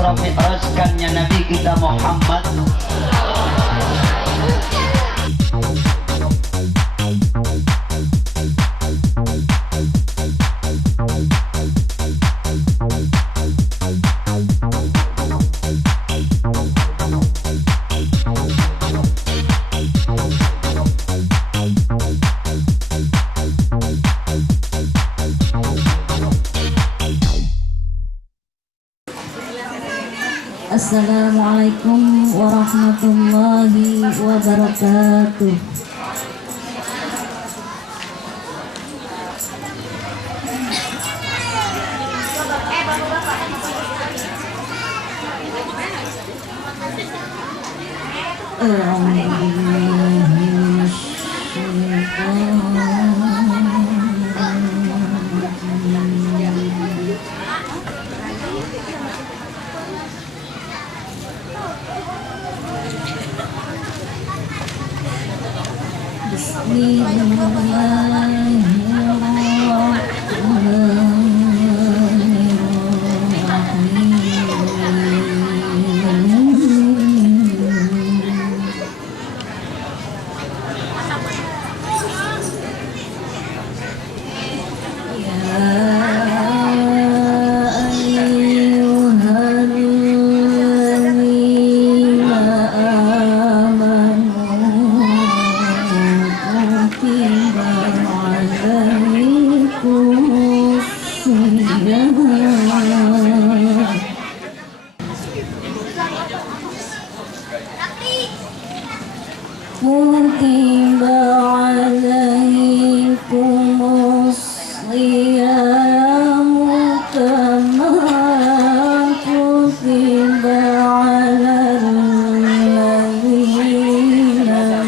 Isra Mi'rajkannya Nabi kita Muhammad. Assalamualaikum warahmatullahi wabarakatuh. كتب عليكم الصيام كما كتب على الذين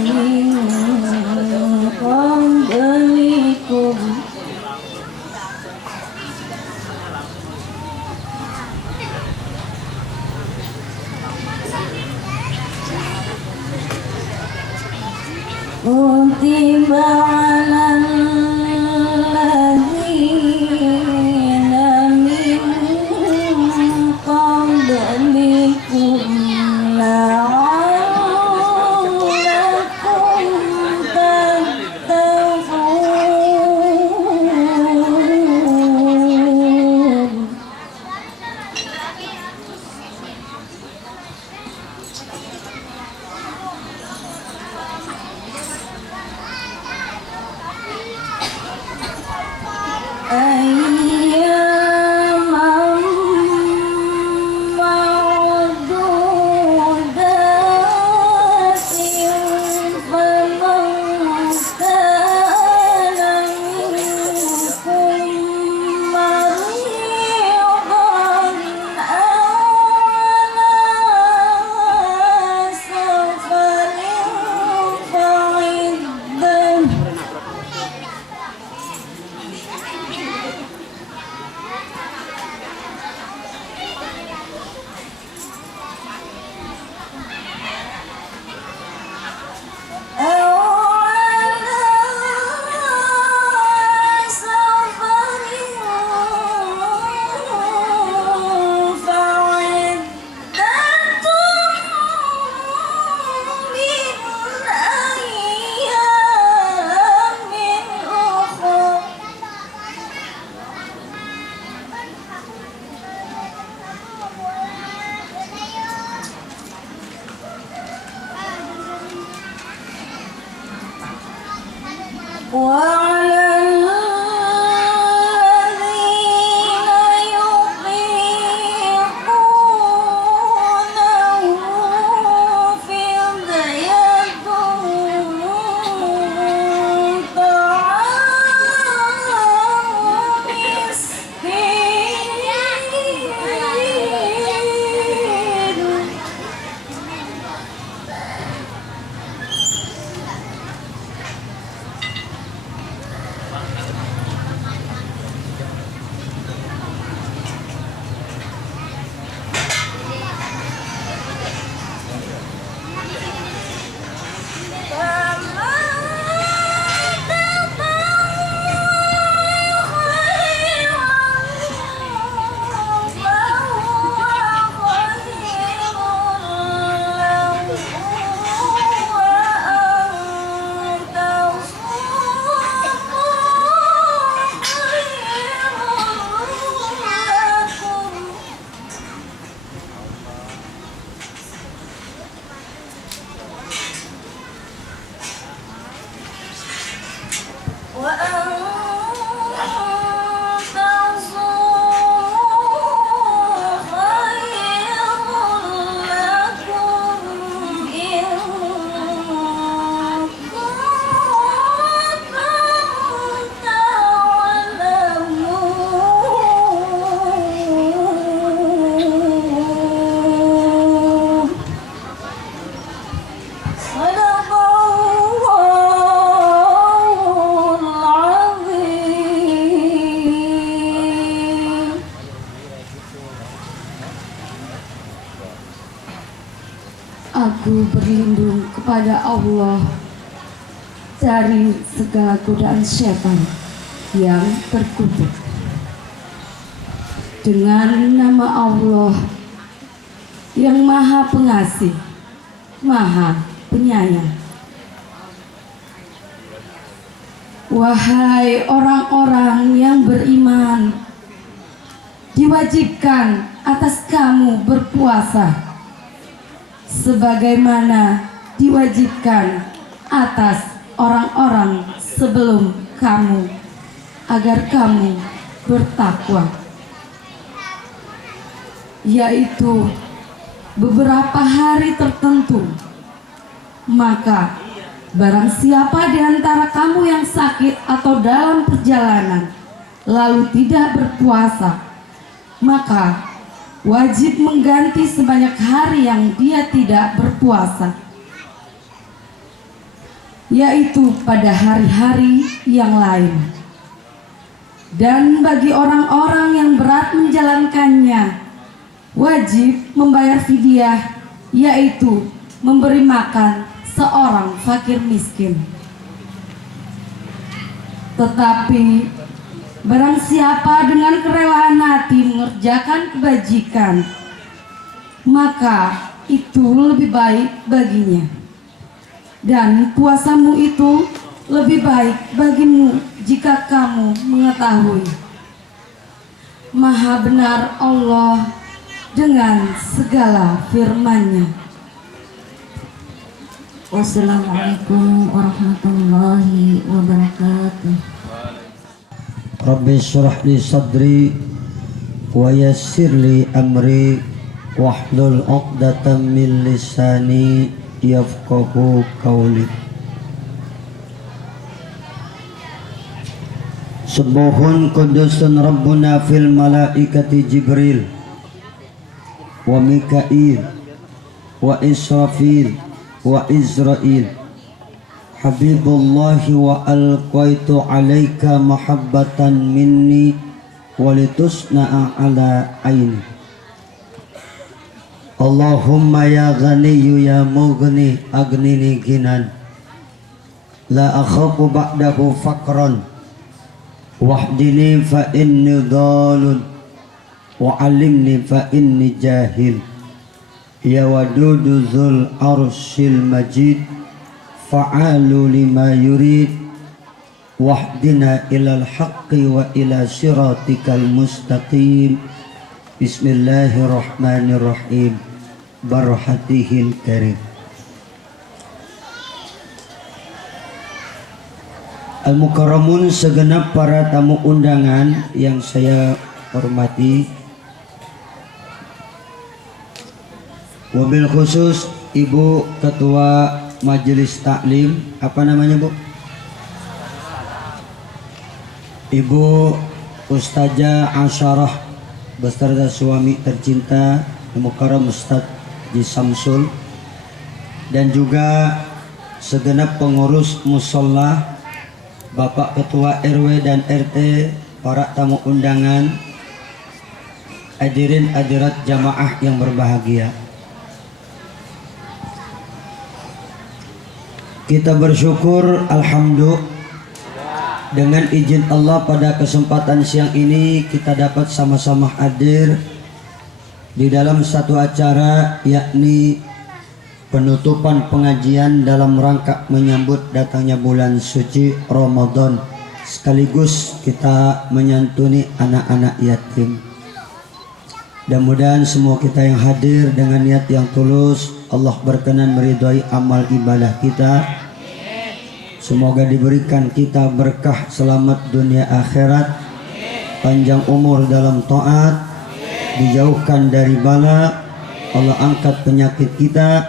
من قبلكم كتب على الذين من قبلكم لعلكم تتقون. أياما معدودات فمن كان منكم مريضا أو على سفر فعدة وعلى الذين يطيقونه فدية طعام مسكين. Aku berlindung kepada Allah dari segala godaan syaitan yang terkutuk. Dengan nama Allah yang Maha Pengasih, Maha Penyayang. Wahai orang-orang yang beriman, diwajibkan atas kamu berpuasa sebagaimana diwajibkan atas orang-orang sebelum kamu, agar kamu bertakwa, yaitu beberapa hari tertentu. Maka barang siapa di antara kamu yang sakit atau dalam perjalanan lalu tidak berpuasa, maka wajib mengganti sebanyak hari yang dia tidak berpuasa, yaitu pada hari-hari yang lain. Dan bagi orang-orang yang berat menjalankannya, wajib membayar fidyah, yaitu memberi makan seorang fakir miskin. Tetapi barang siapa dengan kerelaan hati mengerjakan kebajikan, maka itu lebih baik baginya, dan puasamu itu lebih baik bagimu jika kamu mengetahui. Maha benar Allah dengan segala firman-Nya. Wassalamualaikum warahmatullahi wabarakatuh. Rabbi syrah li sadri wa yassir li amri wahlul 'uqdatam min lisani yafqahu qawli. Subuhun qudusun Rabbuna fil malaikati Jibril wa Mikail wa Israfil wa Izrail. Habibullahi wa alqaitu alaika mahabbatan minni walitusna'a ala aini. Allahumma ya ghaniyu ya mughni aghnini ginan, la akhafu ba'dahu faqran, wahdini fa inni dhalun, wa alimni fa inni jahil. Ya wadudu dzul arsyil majid, fa'alu lima yurid, wahdina ilal haqqi wa ila siratikal mustaqim. Bismillahirrahmanirrahim. Barhatihil karim. Al-Mukarramun, segenap para tamu undangan yang saya hormati, wabil khusus Ibu Ketua Majelis Taklim, apa namanya Bu? Ibu Ustazah Asyarah beserta suami tercinta Mukarram Ustaz Haji Samsul, dan juga segenap pengurus musola, Bapak Ketua RW dan RT, para tamu undangan, hadirin hadirat jamaah yang berbahagia. Kita bersyukur, alhamdulillah, dengan izin Allah pada kesempatan siang ini kita dapat sama-sama hadir di dalam satu acara, yakni penutupan pengajian dalam rangka menyambut datangnya bulan suci Ramadan, sekaligus kita menyantuni anak-anak yatim. Mudah-mudahan semua kita yang hadir dengan niat yang tulus, Allah berkenan meridhai amal ibadah kita. Semoga diberikan kita berkah selamat dunia akhirat, panjang umur dalam taat, dijauhkan dari bala, Allah angkat penyakit kita,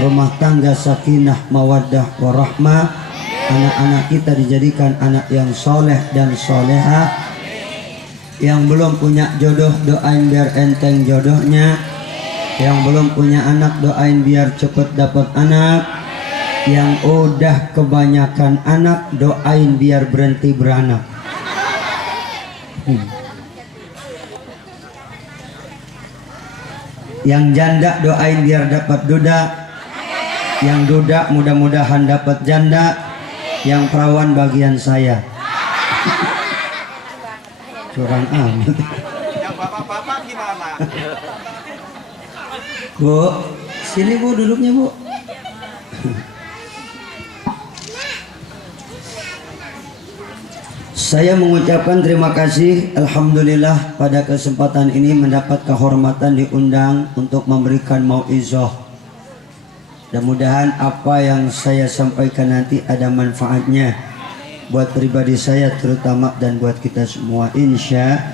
rumah tangga sakinah mawaddah warahmah, anak-anak kita dijadikan anak yang soleh dan solehah. Yang belum punya jodoh, doain biar enteng jodohnya. Yang belum punya anak, doain biar cepet dapat anak. Yang udah kebanyakan anak, doain biar berhenti beranak. Yang janda, doain biar dapat duda. Yang duda mudah-mudahan dapat janda. Yang perawan bagian saya. Curang amat. Yang bapak-bapak gimana? Bu, sini Bu duduknya Bu. Saya mengucapkan terima kasih, alhamdulillah pada kesempatan ini mendapat kehormatan diundang untuk memberikan mauizah. Mudah-mudahan apa yang saya sampaikan nanti ada manfaatnya buat pribadi saya terutama dan buat kita semua, insya.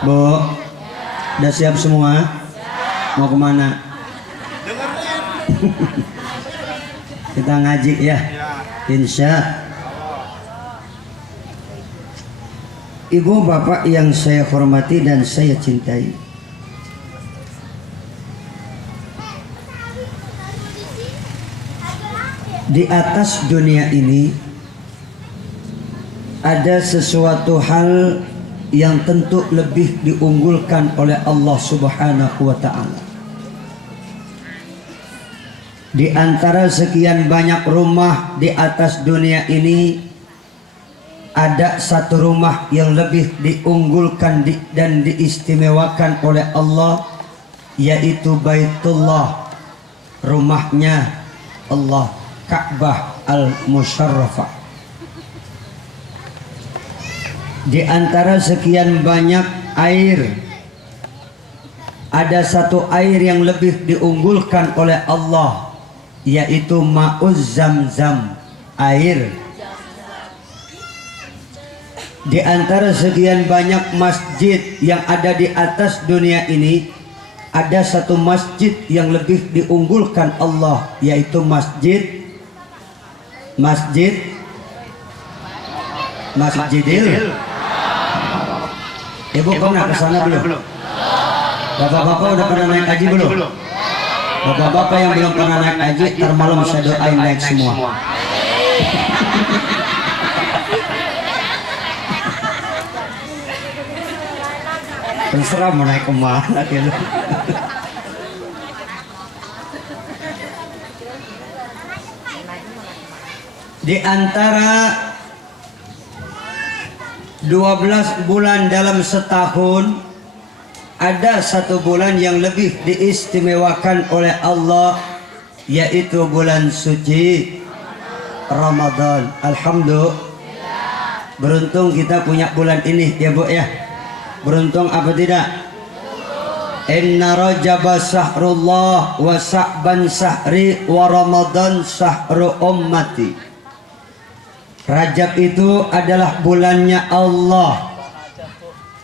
Bu, udah siap semua? Mau kemana? Kita ngaji ya, insya. Ibu bapak yang saya hormati dan saya cintai, di atas dunia ini ada sesuatu hal yang tentu lebih diunggulkan oleh Allah Subhanahu wa ta'ala. Di antara sekian banyak rumah di atas dunia ini, ada satu rumah yang lebih diunggulkan dan diistimewakan oleh Allah, yaitu Baitullah, rumahnya Allah, Ka'bah al-Musyarrafah. Di antara sekian banyak air, ada satu air yang lebih diunggulkan oleh Allah, yaitu Ma'uz Zamzam, air. Di antara sekian banyak masjid yang ada di atas dunia ini, ada satu masjid yang lebih diunggulkan Allah, yaitu Masjidil. Ibu pernah ke sana belum? Bapak-bapak udah pernah naik haji belum? Bapak-bapak yang belum pernah naik haji, ntar malam saya doain naik semua. Terserah mau naik kemana gitu. Di antara 12 bulan dalam setahun, ada satu bulan yang lebih diistimewakan oleh Allah, yaitu bulan suci Ramadan. Alhamdulillah, beruntung kita punya bulan ini ya Bu ya. Beruntung apa tidak? Inna Rajab sahrullah wa Sa'ban sahri wa Ramadan sahru ummati. Rajab itu adalah bulannya Allah.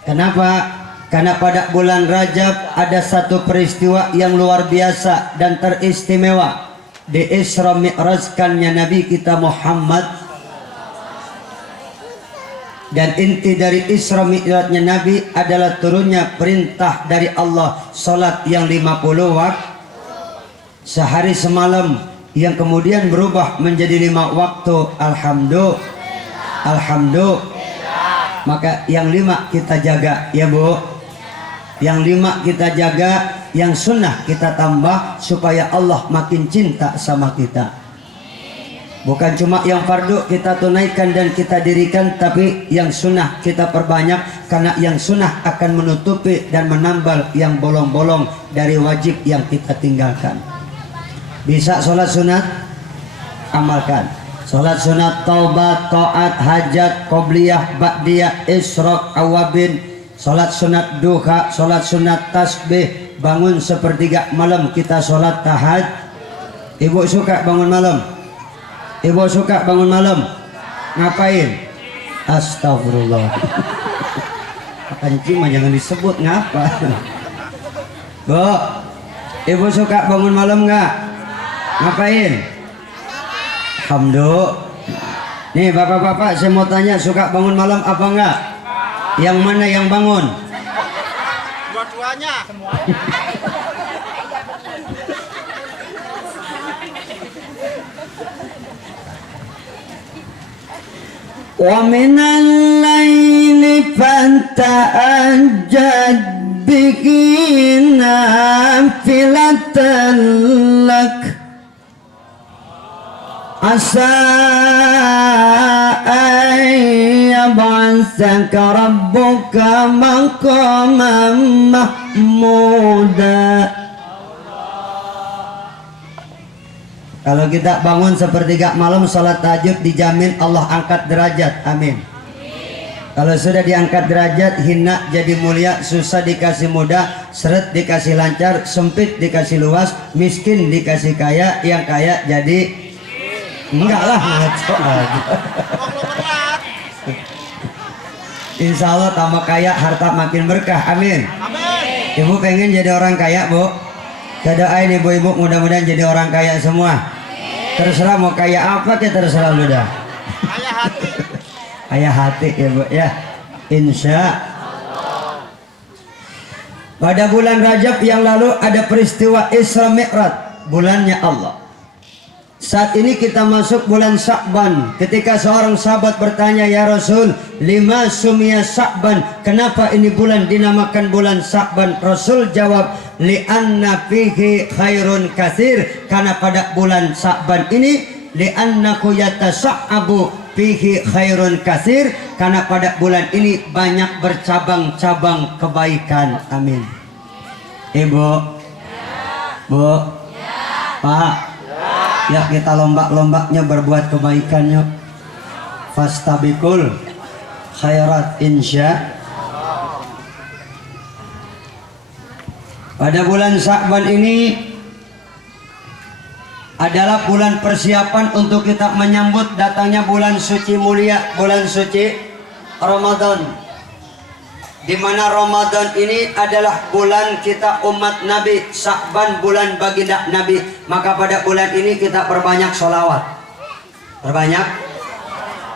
Kenapa? Karena pada bulan Rajab ada satu peristiwa yang luar biasa dan teristimewa, di Isra Mi'rajkannya Nabi kita Muhammad. Dan inti dari Isra Mi'rajnya Nabi adalah turunnya perintah dari Allah, salat yang 50 waktu sehari semalam, yang kemudian berubah menjadi 5 waktu. Alhamdulillah. Maka yang 5 kita jaga ya Bu. Yang 5 kita jaga, yang sunnah kita tambah supaya Allah makin cinta sama kita. Bukan cuma yang fardu kita tunaikan dan kita dirikan, tapi yang sunnah kita perbanyak, karena yang sunnah akan menutupi dan menambal yang bolong-bolong dari wajib yang kita tinggalkan. Bisa sholat sunat? Amalkan. Sholat sunat taubat, taat, hajat, qobliyah, ba'diyah, isyraq, awabin. Sholat sunat duha, sholat sunat tasbih, bangun sepertiga malam kita sholat tahajud. Ibu suka bangun malam? Ibu suka bangun malam? Ngapain? Astagfirullah. Kencing mah jangan disebut, ngapa? Bu, ibu suka bangun malam nggak? Ngapain? Alhamdulillah. Nih bapak-bapak, saya mau tanya, suka bangun malam apa enggak? Yang mana yang bangun? Dua-duanya. Wa minal laili fatahajjad bihi nafilatan lak asa an yab'atsaka rabbuka maqaman mahmuda. Kalau kita bangun sepertiga malam salat tahajud dijamin Allah angkat derajat. Amin. Kalau sudah diangkat derajat, hina jadi mulia, susah dikasih mudah, seret dikasih lancar, sempit dikasih luas, miskin dikasih kaya, yang kaya jadi enggak lah ngaco aja. Insya Allah tambah kaya, harta makin berkah. Amin. Ibu pengen jadi orang kaya, Bu? Saya doain ibu-ibu mudah-mudahan jadi orang kaya semua. Terserah mau kaya apa, kita terserah lu dah. Ayah hati. Ayah hati ya Bu ya. Insya Allah. Pada bulan Rajab yang lalu ada peristiwa Isra Mi'raj, bulannya Allah. Saat ini kita masuk bulan Sya'ban. Ketika seorang sahabat bertanya, ya Rasul, lima sumia Sya'ban, kenapa ini bulan dinamakan bulan Sya'ban? Rasul jawab, li'anna fihi khairun katsir, karena pada bulan Sya'ban ini li'annaku yatasa'abu fihi khairun katsir, karena pada bulan ini banyak bercabang-cabang kebaikan. Amin. Ibu, Bu, Pak, ya kita lomba-lombanya berbuat kebaikan yuk. Fastabikul khairat insya. Pada bulan Sya'ban ini adalah bulan persiapan untuk kita menyambut datangnya bulan suci mulia, bulan suci Ramadan. Di mana Ramadan ini adalah bulan kita umat Nabi, Sya'ban bulan baginda Nabi. Maka pada bulan ini kita perbanyak sholawat. Perbanyak.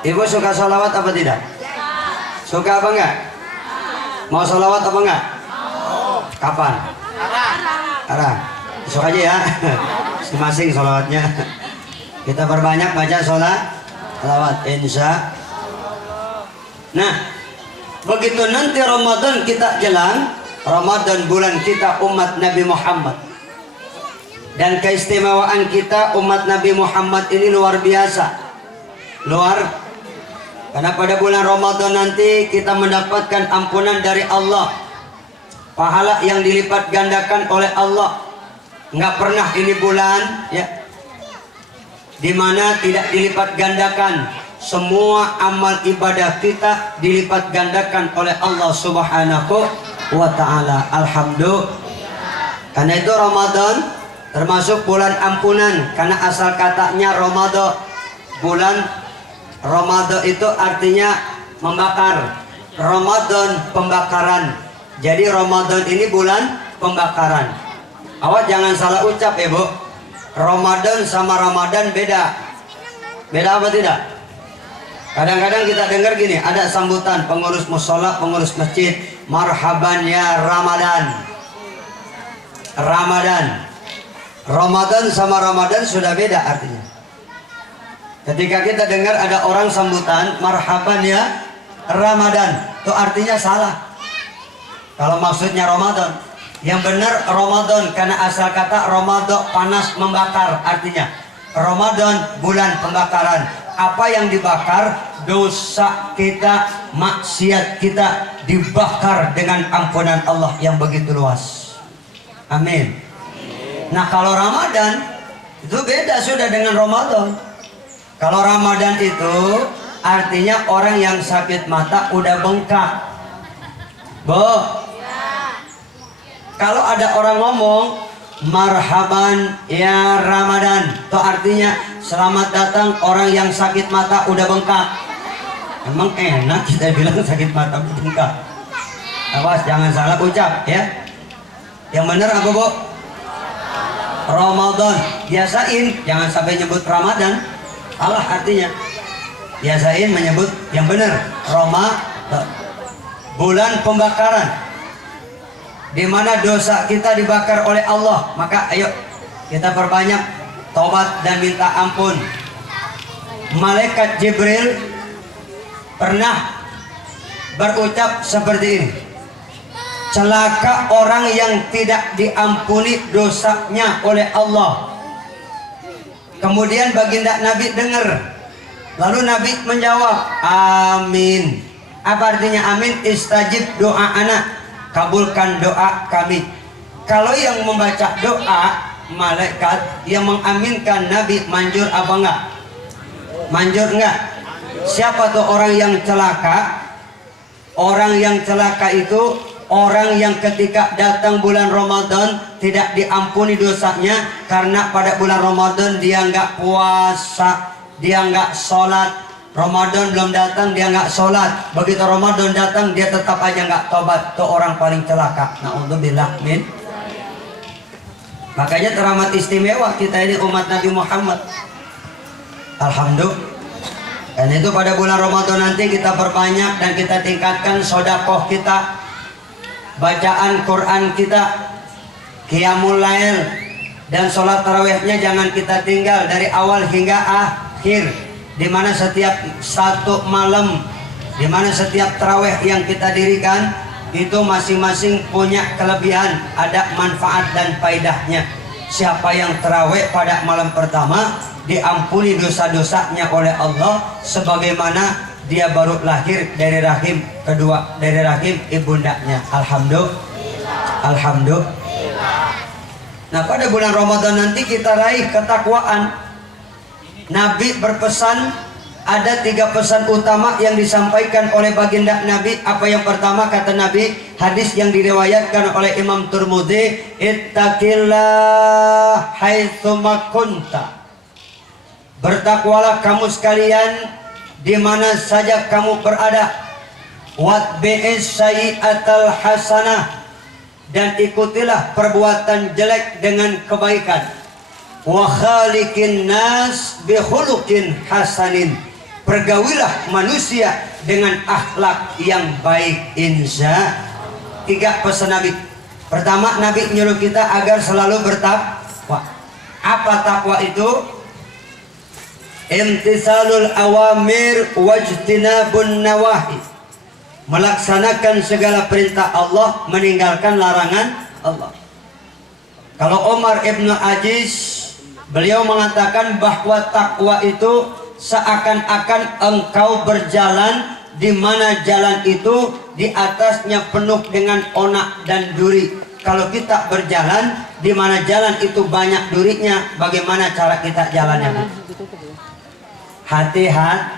Ibu suka sholawat apa tidak? Suka apa enggak? Mau sholawat apa enggak? Kapan? Sekarang. Besok aja ya. Masing-masing sholawatnya. Kita perbanyak baca sholawat insya. Nah, begitu nanti Ramadan kita jelang, Ramadan bulan kita umat Nabi Muhammad. Dan keistimewaan kita umat Nabi Muhammad ini luar biasa. Karena pada bulan Ramadan nanti kita mendapatkan ampunan dari Allah. Pahala yang dilipat gandakan oleh Allah. Nggak pernah ini bulan ya dimana tidak dilipat gandakan. Semua amal ibadah kita dilipat gandakan oleh Allah Subhanahu wa ta'ala. Alhamdulillah. Karena itu Ramadan termasuk bulan ampunan, karena asal katanya Ramadan. Bulan Ramadan itu artinya membakar. Ramadan pembakaran. Jadi Ramadan ini bulan pembakaran. Awas jangan salah ucap ya Bu. Ramadan sama Ramadan beda. Beda apa tidak? Kadang-kadang kita dengar gini, ada sambutan pengurus musola, pengurus masjid, marhaban ya Ramadan. Ramadan sama Ramadan sudah beda artinya. Ketika kita dengar ada orang sambutan marhaban ya Ramadan, itu artinya salah. Kalau maksudnya Ramadan, yang benar Ramadan, karena asal kata Ramadan panas membakar, artinya Ramadan bulan pembakaran. Apa yang dibakar? Dosa kita, maksiat kita dibakar dengan ampunan Allah yang begitu luas. Amin. Nah kalau Ramadan itu beda sudah dengan Ramadan. Kalau Ramadan itu artinya orang yang sakit mata udah bengkak. Bu, kalau ada orang ngomong marhaban ya Ramadan, itu artinya selamat datang orang yang sakit mata udah bengkak. Emang enak kita bilang sakit mata bengkak. Awas jangan salah ucap ya. Yang benar apa Bu? Ramadan. Biasain jangan sampai nyebut Ramadan. Salah artinya. Biasain menyebut yang benar Ramadan. Bulan pembakaran, di mana dosa kita dibakar oleh Allah. Maka ayo kita perbanyak taubat dan minta ampun. Malaikat Jibril pernah berucap seperti ini, celaka orang yang tidak diampuni dosanya oleh Allah. Kemudian baginda Nabi dengar. Lalu Nabi menjawab, amin. Apa artinya amin? Istajib doa anak, kabulkan doa kami. Kalau yang membaca doa, malaikat yang mengaminkan Nabi manjur apa enggak? Manjur enggak? Siapa tuh orang yang celaka? Orang yang celaka itu orang yang ketika datang bulan Ramadan tidak diampuni dosanya karena pada bulan Ramadan dia enggak puasa, dia enggak sholat. Ramadan belum datang dia enggak sholat, begitu Ramadan datang dia tetap aja enggak tobat. Itu orang paling celaka. Na'udzubillah min. Makanya teramat istimewa kita ini umat Nabi Muhammad. Alhamdulillah. Dan itu pada bulan Ramadan nanti kita perbanyak dan kita tingkatkan sodakoh kita, bacaan Quran kita, qiyamul lail, dan sholat tarawihnya jangan kita tinggal dari awal hingga akhir. Dimana setiap satu malam, dimana setiap tarawih yang kita dirikan itu masing-masing punya kelebihan, ada manfaat dan faedahnya. Siapa yang tarawih pada malam pertama diampuni dosa-dosanya oleh Allah sebagaimana dia baru lahir dari rahim kedua, dari rahim ibundanya. Alhamdulillah. Alhamdulillah. Nah, pada bulan Ramadan nanti kita raih ketakwaan. Nabi berpesan, ada 3 pesan utama yang disampaikan oleh baginda Nabi. Apa yang pertama kata Nabi? Hadis yang diriwayatkan oleh Imam Tirmidzi, ittaqillah haitsuma kunta. Bertakwalah kamu sekalian di mana saja kamu berada. Watbi'is sayyi'atal hasanah, dan ikutilah perbuatan jelek dengan kebaikan. Wa khaliqin nas bi khuluqin hasanin, pergaulilah manusia dengan akhlak yang baik. Insya 3 pesan Nabi. Pertama, Nabi menyuruh kita agar selalu bertakwa. Apa takwa itu? Imtisalul awamir wajtinabun nawahi, melaksanakan segala perintah Allah, meninggalkan larangan Allah. Kalau Umar ibn Aziz, beliau mengatakan bahwa takwa itu seakan-akan engkau berjalan di mana jalan itu di atasnya penuh dengan onak dan duri. Kalau kita berjalan di mana jalan itu banyak durinya, bagaimana cara kita jalannya? Hati-hati.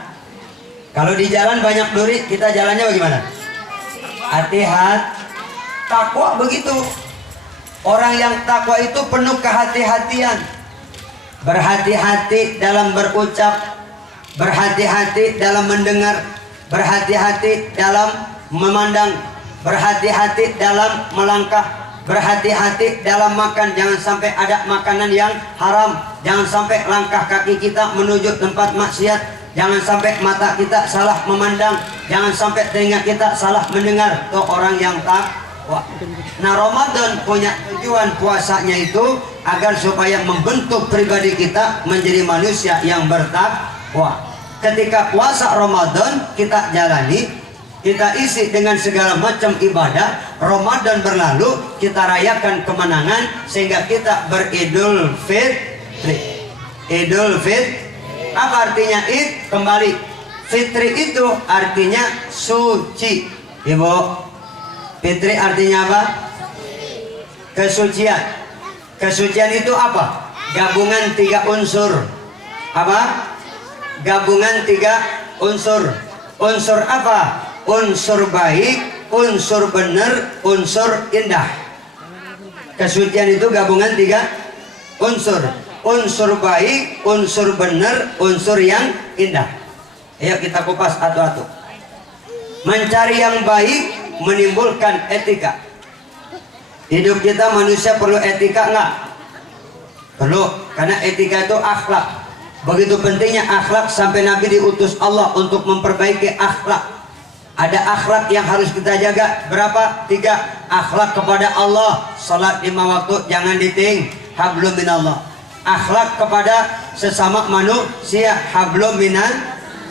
Kalau di jalan banyak duri, kita jalannya bagaimana? Hati-hati. Takwa begitu. Orang yang takwa itu penuh kehati-hatian. Berhati-hati dalam berucap, berhati-hati dalam mendengar, berhati-hati dalam memandang, berhati-hati dalam melangkah, berhati-hati dalam makan. Jangan sampai ada makanan yang haram. Jangan sampai langkah kaki kita menuju tempat maksiat. Jangan sampai mata kita salah memandang. Jangan sampai telinga kita salah mendengar. Itu orang yang takwa. Nah, Ramadan punya tujuan puasanya itu agar supaya membentuk pribadi kita menjadi manusia yang bertakwa. Ketika puasa Ramadan kita jalani, kita isi dengan segala macam ibadah. Ramadan berlalu, kita rayakan kemenangan sehingga kita beridul fitri. Idul Fitri. Apa artinya id? Kembali. Fitri itu artinya suci. Ibu, fitri artinya apa? Kesucian. Kesucian itu apa? Gabungan 3 unsur. Apa? Gabungan 3 unsur. Unsur apa? Unsur baik, unsur benar, unsur indah. Kesucian itu gabungan 3 unsur. Unsur baik, unsur benar, unsur yang indah. Ayo kita kupas satu-satu. Mencari yang baik menimbulkan etika. Hidup kita manusia perlu etika enggak? Perlu, karena etika itu akhlak. Begitu pentingnya akhlak sampai Nabi diutus Allah untuk memperbaiki akhlak. Ada akhlak yang harus kita jaga. Berapa? 3. Akhlak kepada Allah, salat 5 waktu jangan diting, hablum minallah. Akhlak kepada sesama manusia, hablum minan.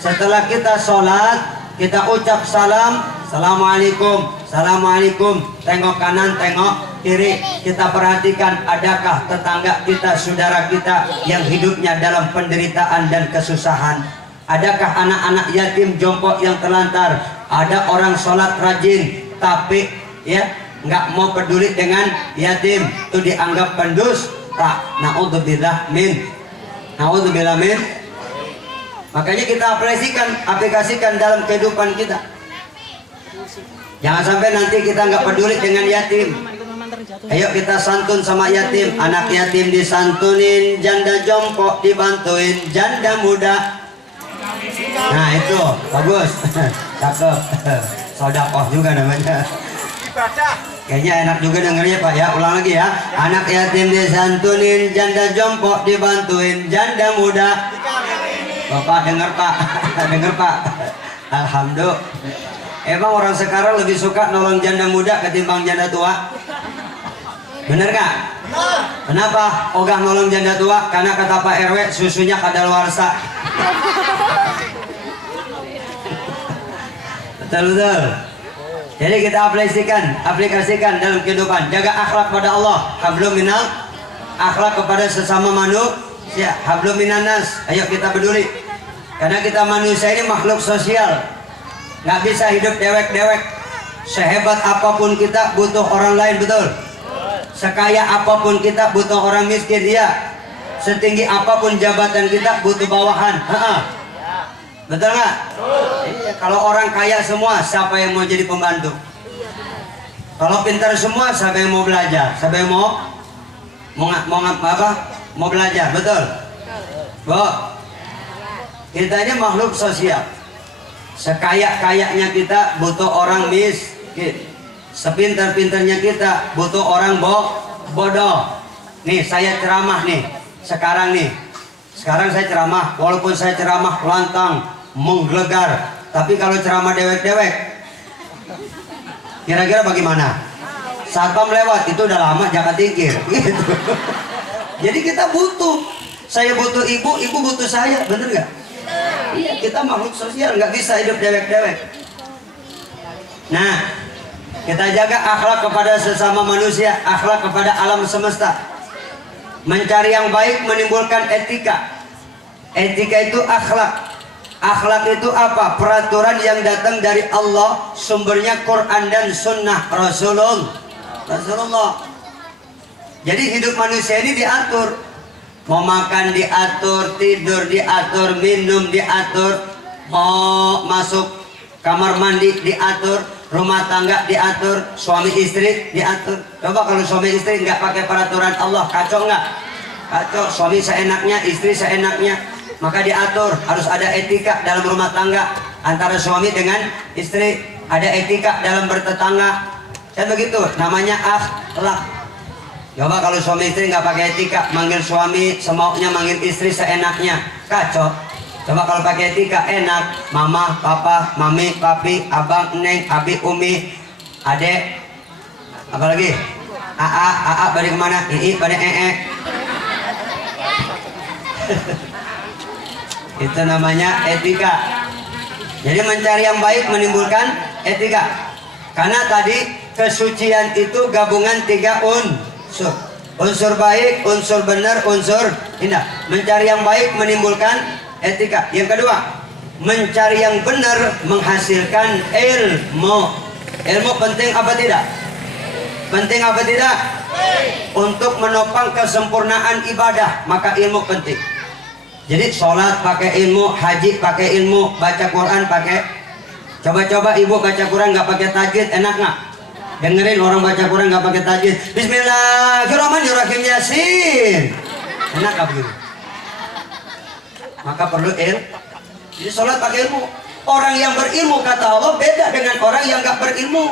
Setelah kita sholat, kita ucap salam, assalamualaikum, assalamualaikum, tengok kanan, tengok kiri. Kita perhatikan, adakah tetangga kita, saudara kita yang hidupnya dalam penderitaan dan kesusahan? Adakah anak-anak yatim jompo yang terlantar? Ada orang sholat rajin tapi ya nggak mau peduli dengan yatim, itu dianggap pendusta. Naudzubillah min. Makanya kita aplikasikan dalam kehidupan kita. Jangan sampai nanti kita nggak peduli dengan yatim. Ayo kita santun sama yatim. Anak yatim disantunin, janda jompo dibantuin, janda muda. Nah itu bagus, cakep. Sodakoh juga namanya. Ibadah. Kayaknya enak juga dengarnya Pak ya. Ulang lagi ya. Anak yatim disantunin, janda jompo dibantuin, janda muda. Bapak dengar Pak, dengar Pak. Alhamdulillah. Emang orang sekarang lebih suka nolong janda muda ketimbang janda tua? Bener gak? Kenapa? Ogah nolong janda tua? Karena kata Pak RW susunya kadaluarsa. Betul. Jadi kita aplikasikan dalam kehidupan. Jaga akhlak pada Allah. Hablum minal, akhlak kepada sesama manusia. Hablum minan nas. Ayo kita peduli. Karena kita manusia ini makhluk sosial. Nggak bisa hidup dewek-dewek. Sehebat apapun kita butuh orang lain, betul? Sekaya apapun kita butuh orang miskin, iya. Setinggi apapun jabatan kita butuh bawahan. Betul nggak? Iya. Kalau orang kaya semua, siapa yang mau jadi pembantu? Kalau pintar semua, siapa yang mau belajar? Siapa yang mau belajar? Betul? Bu, kita ini makhluk sosial. Sekaya-kayanya kita butuh orang miskin. Sepintar-pintarnya kita butuh orang bodoh. Nih saya ceramah nih. Sekarang saya ceramah. Walaupun saya ceramah lantang, menggelegar, tapi kalau ceramah dewek-dewek, kira-kira bagaimana? Satpam lewat itu udah lama jangan tingkir. Gitu. Jadi kita butuh. Saya butuh ibu butuh saya, bener nggak? Iya, kita makhluk sosial, nggak bisa hidup dewek-dewek. Nah, kita jaga akhlak kepada sesama manusia, akhlak kepada alam semesta. Mencari yang baik menimbulkan etika. Etika itu akhlak. Akhlak itu apa? Peraturan yang datang dari Allah, sumbernya Quran dan Sunnah Rasulullah. Jadi hidup manusia ini diatur. Mau makan diatur, tidur diatur, minum diatur, mau masuk kamar mandi diatur, rumah tangga diatur, suami istri diatur. Coba kalau suami istri nggak pakai peraturan Allah, kacau nggak? Kacau. Suami seenaknya, istri seenaknya. Maka diatur, harus ada etika dalam rumah tangga antara suami dengan istri, ada etika dalam bertetangga. Kan begitu, namanya akhlak. Coba kalau suami istri nggak pakai etika, manggil suami semaunya, manggil istri seenaknya, kacau. Coba kalau pakai etika, enak. Mama, papa, mami, papi, abang, neng, abi, umi, adek, apalagi aa balik kemana, ii balik itu namanya etika. Jadi mencari yang baik menimbulkan etika. Karena tadi kesucian itu gabungan 3 unsur baik, unsur benar, unsur indah. Mencari yang baik menimbulkan etika. Yang kedua, mencari yang benar menghasilkan ilmu. Ilmu penting apa tidak? Penting apa tidak? Untuk menopang kesempurnaan ibadah, maka ilmu penting. Jadi sholat pakai ilmu, haji pakai ilmu, baca Quran pakai. Coba-coba ibu baca Quran nggak pakai tajwid, enak nggak? Dengerin orang baca Quran nggak pakai tajwid. Bismillahirrahmanirrahim, Yasin. Enak nggak begitu? Maka perlu ilmu. Jadi sholat pakai ilmu. Orang yang berilmu kata Allah beda dengan orang yang nggak berilmu.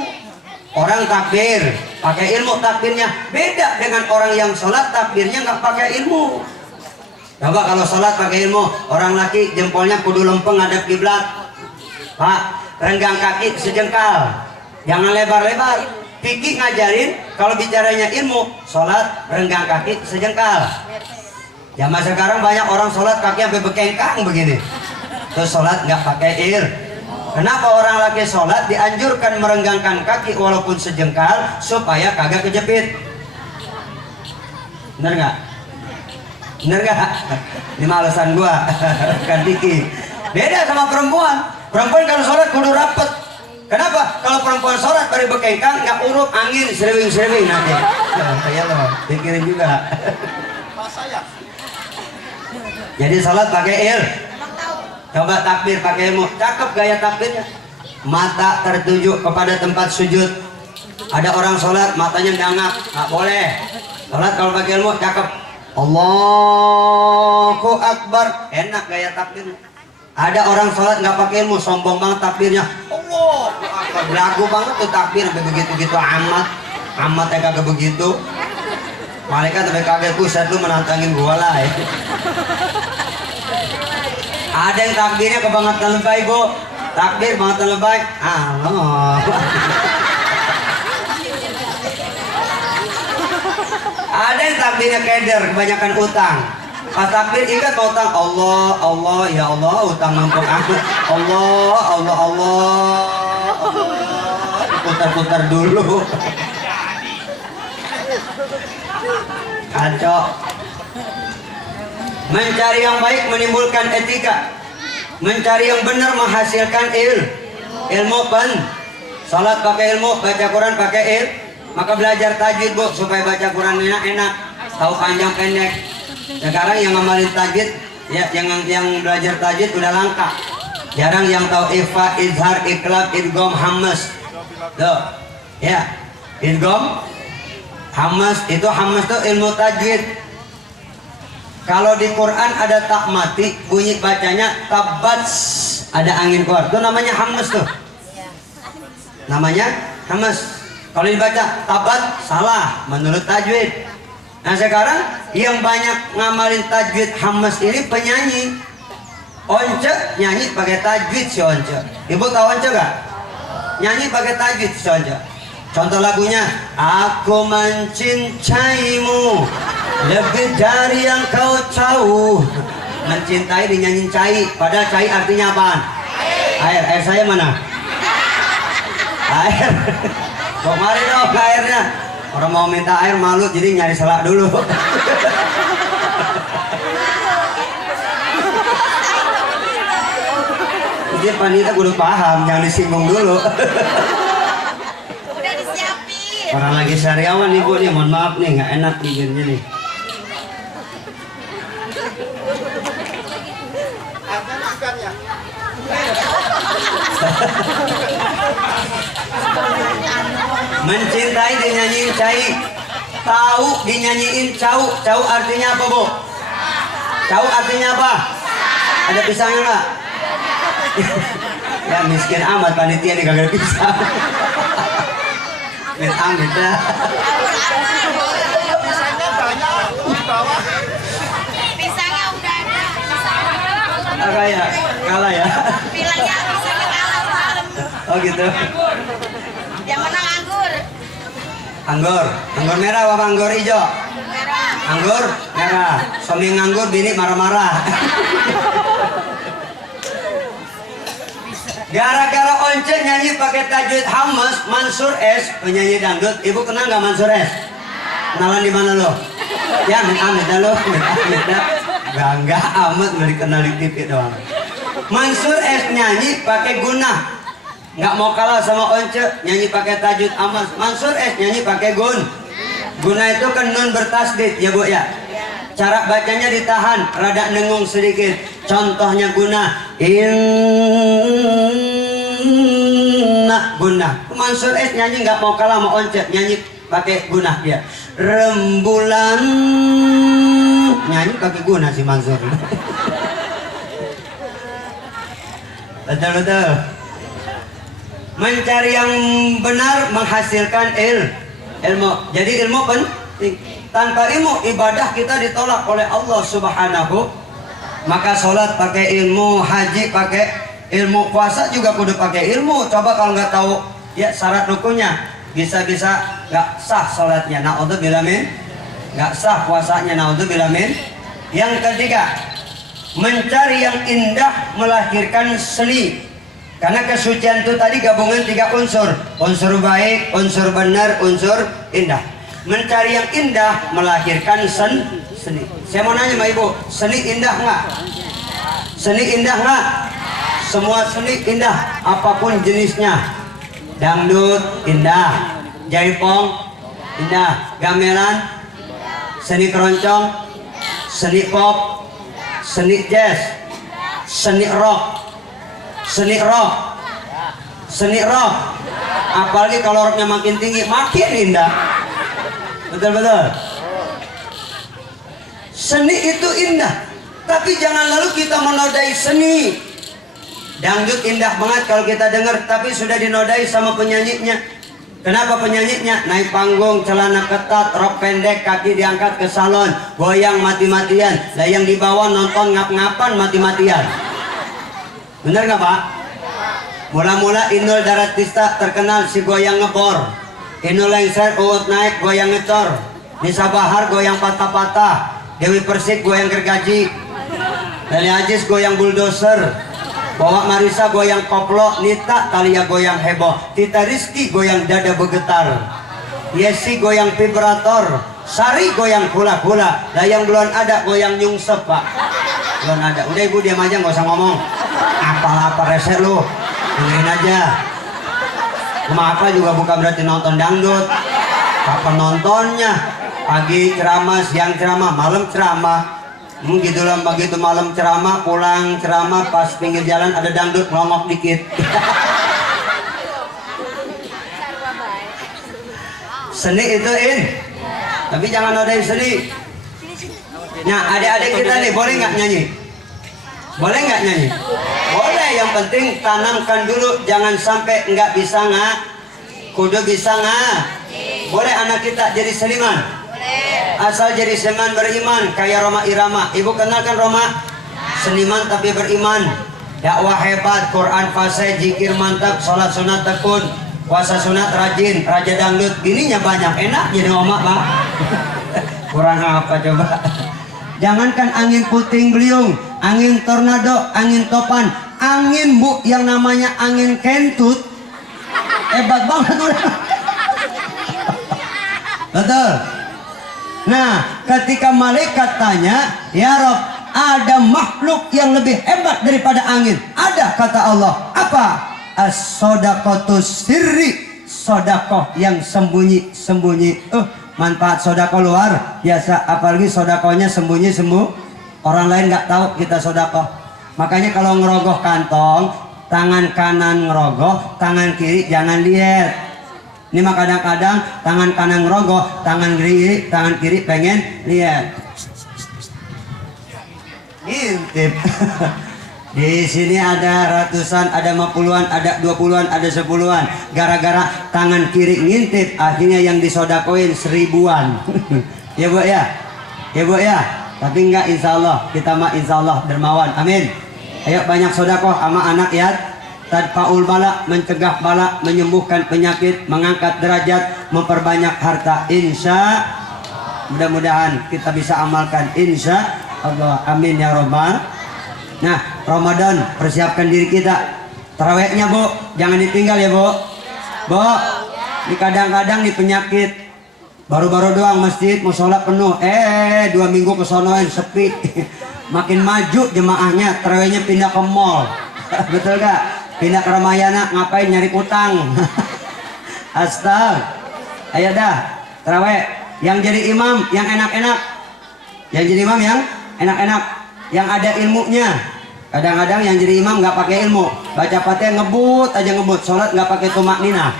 Orang takbir pakai ilmu, takbirnya beda dengan orang yang sholat takbirnya nggak pakai ilmu. Coba kalau sholat pakai ilmu, orang laki jempolnya kudu lempeng ngadep kiblat. Pak, renggang kaki sejengkal, jangan lebar-lebar. Fikih ngajarin kalau bicaranya ilmu, sholat renggang kaki sejengkal. Zaman sekarang banyak orang sholat kaki sampai bekengkang begini. Terus sholat nggak pakai Kenapa orang laki sholat dianjurkan merenggangkan kaki walaupun sejengkal supaya kagak kejepit? Bener nggak? Bener nggak? Ini mah alasan gua kan Diki. Beda sama perempuan. Perempuan kalau sholat kudu rapet. Kenapa? Kalau perempuan sholat bari bekengkang nggak urup angin serewing nanti. Kayak lo, pikirin juga. Jadi sholat pakai il. Coba takbir pakai ilmu. Cakep gaya takbirnya. Mata tertuju kepada tempat sujud. Ada orang sholat matanya dangak, nggak boleh. Sholat kalau pakai ilmu cakep. Allahu Akbar, enak gaya takbirnya. Ada orang sholat nggak pakai ilmu, sombong banget takbirnya. Allahu Akbar, belagu banget tuh takbir, begitu amat ya kagak begitu. Malaikat sampai kaget, buset lu menantangin gua lah ya. Ada yang takbirnya kebangetan lebay, Bu. Takbir bangetan lebay. Allah. Ada yang takbirnya keder, kebanyakan utang. Pas takbir ingat mau utang. Allah, ya Allah, utang numpuk aku. Allah. Putar-putar dulu. Kacau. Mencari yang baik menimbulkan etika. Mencari yang benar menghasilkan ilmu pen. Salat pakai ilmu, baca Quran pakai ilmu. Maka belajar tajwid, Bu, supaya baca Qurannya enak, tahu panjang pendek. Sekarang yang ngamalin tajwid, ya yang belajar tajwid udah langka. Jarang yang tahu ifa, izhar, iqlab, idgham, hammas. Tuh. Ya. Idgham, hammas itu ilmu tajwid. Kalau di Quran ada tak mati, bunyi bacanya tabats, ada angin keluar. Itu namanya hammas tuh. Namanya hammas. Kalau dibaca tabat, salah menurut tajwid. Nah sekarang yang banyak ngamalin tajwid hammas ini penyanyi. Once nyanyi pakai tajwid si Once. Ibu tahu Once gak? Nyanyi pakai tajwid si Once. Contoh lagunya, aku mencintaimu lebih dari yang kau tahu. Mencintai dinyanyiin cai, padahal cai artinya apaan? Air. Air saya mana? Air. Kok mari dong ke airnya. Orang mau minta air malu, jadi nyari selak dulu. Jadi panitia kudu paham, jangan disinggung dulu. Udah disiapin. Orang lagi sariawan nih Bu nih, mohon maaf nih, nggak enak bikinnya nih. Mencintai dinyanyiin cai, tahu dinyanyiin cau. Cau artinya apa, Bu? Cau artinya apa? Ada pisangnya nggak? Ya miskin amat panitia nih kagak pisang. Amit dah. Pisangnya banyak di bawah. Pisangnya udah ada. Kalah ya. Bilangnya pisangnya kalah malam. Oh gitu. Yang menang anggur. Anggur merah apa anggur hijau? Merah. Anggur merah. Suami nganggur, bini marah-marah. Gara-gara Once nyanyi pakai tajwid hammas, Mansur S, penyanyi dangdut. Ibu kenal nggak Mansur S? Kenalan di mana lo? Ya, amit dah lo. Enggak amat nggak dikenal di TV doang. Mansur S nyanyi pakai gunah. Nggak mau kalah sama Once, nyanyi pakai tajwid hammas. Mansur S nyanyi pakai gun. Guna itu kan nun bertasdid ya Bu ya. Cara bacanya ditahan, rada nengung sedikit. Contohnya guna, inna guna. Mansur S nyanyi nggak mau kalah sama Once, nyanyi pakai guna dia. Rembulan nyanyi pakai guna si Mansur. Betul. Mencari yang benar menghasilkan ilmu. Jadi ilmu penting. Tanpa ilmu ibadah kita ditolak oleh Allah Subhanahu. Maka sholat pakai ilmu, haji pakai ilmu, puasa juga kudu pakai ilmu. Coba kalau nggak tahu ya syarat rukunnya, bisa-bisa nggak sah sholatnya. Naudzubillah min. Nggak sah puasanya. Naudzubillah min. Yang ketiga, mencari yang indah melahirkan seni. Karena kesucian itu tadi gabungan 3 unsur. Unsur baik, unsur benar, unsur indah. Mencari yang indah melahirkan seni. Saya mau nanya sama ibu, seni indah nggak? Seni indah nggak? Semua seni indah, apapun jenisnya. Dangdut indah, jaipong indah, gamelan, seni keroncong, seni pop, seni jazz, seni rock, seni rock, apalagi kalau rocknya makin tinggi makin indah. Betul. Seni itu indah, tapi jangan lalu kita menodai seni. Dangdut indah banget kalau kita dengar, tapi sudah dinodai sama penyanyinya. Kenapa penyanyinya? Naik panggung, celana ketat, rok pendek, kaki diangkat ke salon, goyang mati-matian. Lah yang di bawah nonton ngap-ngapan mati-matian. Bener nggak Pak? Mula-mula Inul Daratista terkenal si goyang ngebor. Inul lengser, Uut naik goyang ngecor. Nisa Bahar goyang patah-patah. Dewi Persik goyang gergaji. Dali Ajis goyang bulldozer. Bawa Marisa goyang koplo. Nita Talia goyang heboh. Tita Rizky goyang dada bergetar. Yesi goyang vibrator. Sari goyang hula-hula. Lah yang belum ada goyang nyungsep Pak. Belum ada. Udah ibu diam aja nggak usah ngomong. Apa-apa rese lu, dengerin aja. Kenapa juga bukan berarti nonton dangdut. Kapan nontonnya? Pagi ceramah, siang ceramah, malam ceramah. Gitu lah begitu, malam ceramah, pulang ceramah, pas pinggir jalan ada dangdut ngelongok dikit. Seni itu tapi jangan nodai seni. Nah adik-adik kita nih boleh nggak nyanyi? Boleh nggak nyanyi? Boleh, yang penting tanamkan dulu, jangan sampai nggak bisa kudu bisa Boleh anak kita jadi seniman? Asal jadi seniman beriman, kayak Roma Irama. Ibu kenal kan Roma? Seniman tapi beriman. Dakwah hebat, Quran fasih, zikir mantap, sholat sunat tekun, puasa sunat rajin, raja dangdut. Bininya banyak, enak jadi Oma Pak. Kurang apa coba? Jangankan angin puting beliung, angin tornado, angin topan, angin Bu yang namanya angin kentut, hebat banget udah. Betul. Nah, ketika malaikat tanya, ya Rob, ada makhluk yang lebih hebat daripada angin? Ada, kata Allah. Apa? As-sodaqatus sirri, sodakoh yang sembunyi-sembunyi. Manfaat sodako luar biasa, apalagi sodakonya sembunyi orang lain nggak tahu kita sodakoh. Makanya kalau ngerogoh kantong, tangan kanan ngerogoh, tangan kiri jangan lihat. Ini mah kadang-kadang tangan kanan ngerogoh, tangan kiri pengen lihat. Intip. Di sini ada ratusan, ada 50-an, ada 20-an, ada 10-an. Gara-gara tangan kiri ngintip, akhirnya yang disodakoin 1000-an. Ya Bu ya? Ya Bu ya? Tapi enggak, insya Allah. Kita mah insya Allah dermawan. Amin. Ayo banyak sodakoh sama anak ya. Tadfaul bala, mencegah bala, menyembuhkan penyakit, mengangkat derajat, memperbanyak harta. Insya mudah-mudahan kita bisa amalkan. Insya Allah. Amin ya Rabbal. Nah, Ramadan, persiapkan diri kita. Tarawihnya Bu, jangan ditinggal ya Bu. Bu, ini kadang-kadang di penyakit baru-baru doang masjid musola penuh. 2 minggu kesonoin sepi. Makin maju jemaahnya, tarawihnya pindah ke mall. Betul gak? Pindah ke Ramayana, ngapain nyari utang? Astaga. Ayo dah, tarawih. Yang jadi imam yang enak-enak. Yang jadi imam yang enak-enak, yang ada ilmunya. Kadang-kadang yang jadi imam nggak pakai ilmu, baca Fatihah ngebut aja ngebut, sholat nggak pakai tumak nina.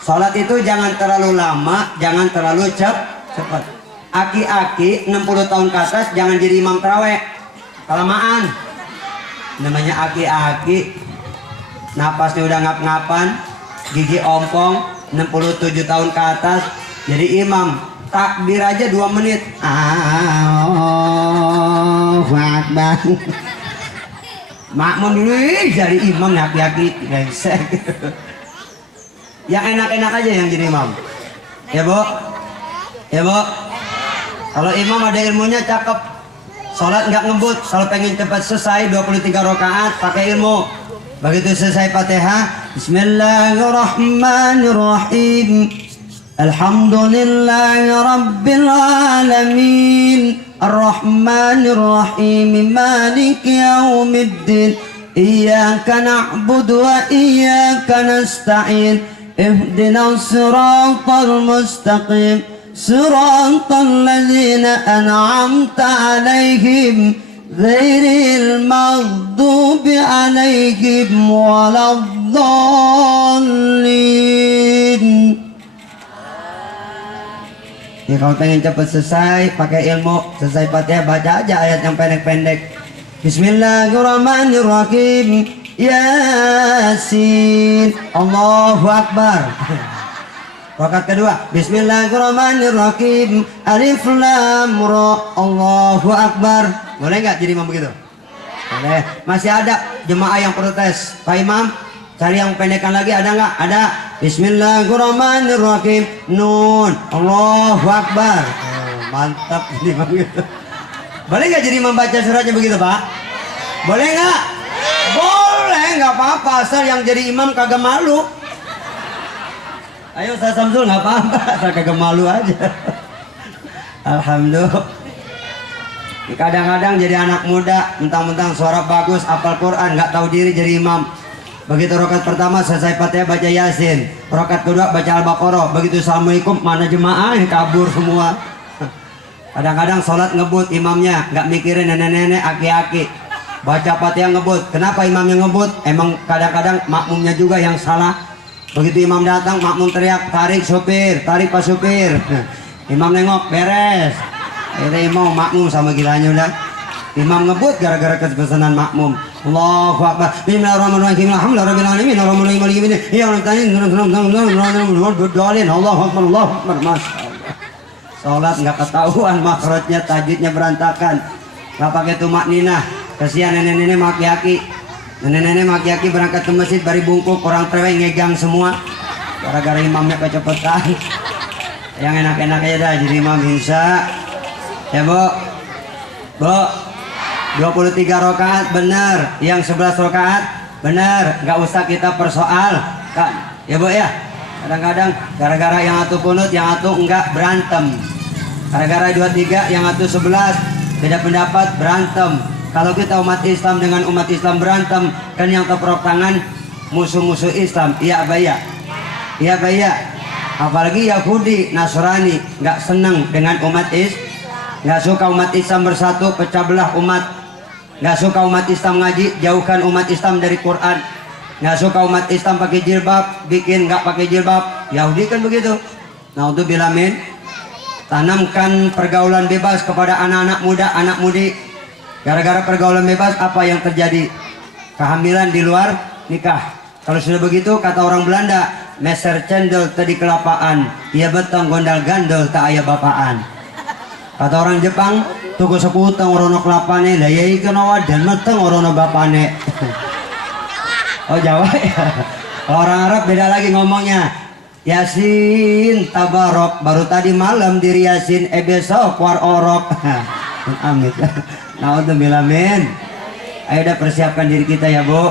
Sholat itu jangan terlalu lama, jangan terlalu cepat. Aki-aki 60 tahun ke atas jangan jadi imam tarawih, kelamaan. Namanya aki-aki, napasnya udah ngap-ngapan, gigi ompong, 67 tahun ke atas jadi imam. Takbir aja 2 menit. Allahu Akbar. Makmum dulu jadi imam, yaki-yaki brengsek. Yang enak-enak aja yang jadi imam. Ya Bu? Ya Bu? Kalau imam ada ilmunya cakep. Sholat nggak ngebut, kalau pengen cepat selesai 23 rakaat pakai ilmu. Begitu selesai Fatihah, Bismillahirrahmanirrahim. Alhamdulillahi rabbil alamin. Ar-Rahmanir-Rahim. Maliki yaumiddin. Iyyaka na'budu wa iyyaka nasta'in. Ihdinas siratal mustaqim. Siratal ladzina an'amta 'alaihim ghairil maghdubi 'alaihim waladdallin. Ya, kalau pengen cepat selesai pakai ilmu, selesai Fatihah baca aja ayat yang pendek-pendek. Bismillahirrahmanirrahim. Yasin. Allahu Akbar. Rakaat kedua, Bismillahirrahmanirrahim. Alif Lam Ra. Allahu Akbar. Boleh nggak jadi imam begitu? Boleh. Masih ada jemaah yang protes. Pak Imam, cari yang pendekkan lagi, ada nggak? Ada. Bismillahirrahmanirrahim. Nun. Allahu Akbar. Mantap ini begitu. Boleh nggak jadi membaca suratnya begitu, Pak? Boleh nggak? Boleh, nggak apa-apa. Asal yang jadi imam kagak malu. Ayo saya Samsul, nggak apa-apa. Saya kagak malu aja. Alhamdulillah. Kadang-kadang jadi anak muda, mentang-mentang suara bagus, hafal Quran, nggak tahu diri jadi imam. Begitu rakaat pertama selesai Fatihah baca Yasin, rakaat kedua baca Al-Baqarah. Begitu Assalamualaikum, mana jemaah ini kabur semua. Kadang-kadang sholat ngebut imamnya, nggak mikirin nenek-nenek, aki-aki. Baca Fatihah ngebut. Kenapa imamnya ngebut? Emang kadang-kadang makmumnya juga yang salah. Begitu imam datang, makmum teriak, tarik supir, tarik pas supir. Imam nengok, beres. Itu imam makmum sama gilanya udah. Imam ngebut gara-gara kepesanan makmum. Allahu Akbar. Bismillahirrahmanirrahim. Alhamdulillahirabbil alamin. Arrahmanirrahim. Maliki yaumiddin. Iyyaka na'budu wa iyyaka nasta'in. Allahu Akbar. Allahu Akbar. Masyaallah. Salat enggak ketahuan makhrajnya, tajwidnya berantakan. Enggak pakai tumakninah. Kasihan nenek-nenek maki-aki. Nenek-nenek maki-aki berangkat ke masjid bari bungkuk, orang trewek ngegang semua. Gara-gara imamnya kecepatan. Yang enak-enak aja dah jadi imam insya. Ya, Bu. Bu. 23 rakaat benar, yang 11 rakaat benar, nggak usah kita persoal kan, ya Bu ya. Kadang-kadang gara-gara yang atu kunut, yang atu enggak berantem, gara-gara 23 yang atu 11 beda pendapat berantem. Kalau kita umat Islam dengan umat Islam berantem, kan yang tepuk tangan musuh-musuh Islam, iya bayar, iya bayar. Apalagi Yahudi, Nasrani nggak senang dengan umat Islam, nggak suka umat Islam bersatu, pecah belah umat. Nggak suka umat Islam ngaji, jauhkan umat Islam dari Quran. Nggak suka umat Islam pakai jilbab, bikin nggak pakai jilbab. Yahudi kan begitu. Nah, untuk bilamin, tanamkan pergaulan bebas kepada anak-anak muda, anak mudi. Gara-gara pergaulan bebas, apa yang terjadi? Kehamilan di luar nikah. Kalau sudah begitu, kata orang Belanda, meser cendol tadi kelapaan, ia betong gondal gandol tak ayah bapaan. Kata orang Jepang, tuku seputang orono kelapane, lah ya ikan wadan meteng orono bapane. Oh Jawa ya. Orang Arab beda lagi ngomongnya. Yasin tabarok, baru tadi malam diri Yasin, besok war orok. Amit. Naudzubillah min. Ayo udah persiapkan diri kita ya Bu.